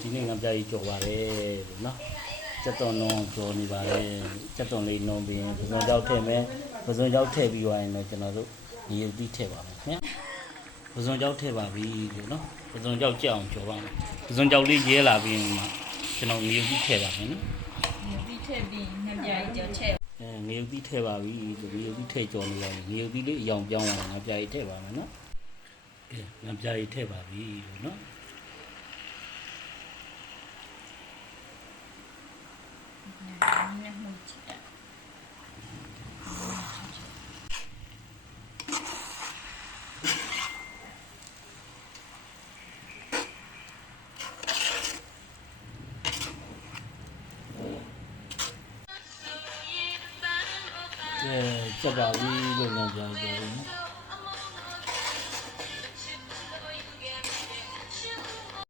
ဒီနေ့ငါပြကြီးကြော်ပါတယ်နော်စက်တော်နုံကြော်နေပါတယ်စက်တော်လေးနုံပြီးပဇွန်ကြောက်ထည့်မယ်ပဇွန်ကြောက်ထည့်ပြီးသွားရင်တော့ကျွန်တော်တို့ညီရုပ်တိထည့်ပါမယ်ခင်ဗျပဇွန်ကြောက်ထည့်ပါပြီလို့နော်ပဇွန်ကြောက်ကြက်အောင်ကြော်ပါမယ်ပဇွန်ကြောက်လေးရဲလာပြီးမှကျွန်တော်ညီရုပ်တိထည့်ပါမယ်နော်ညီရုပ်တိထည့်ပြီးငပြကြီးကြော်ထည့်ညီရုပ်တိထည့်ပါပြီလို့ညီရုပ်တိထည့်ကြော်နေတယ်ညီရုပ်တိလေးအယောင်ပြောင်းလာငါပြကြီးထည့်ပါမယ်နော်ကဲငါပြကြီးထည့်ပါပြီလို့နော်ကျက်ပါပြီလို့လည်းပြောတယ်နော်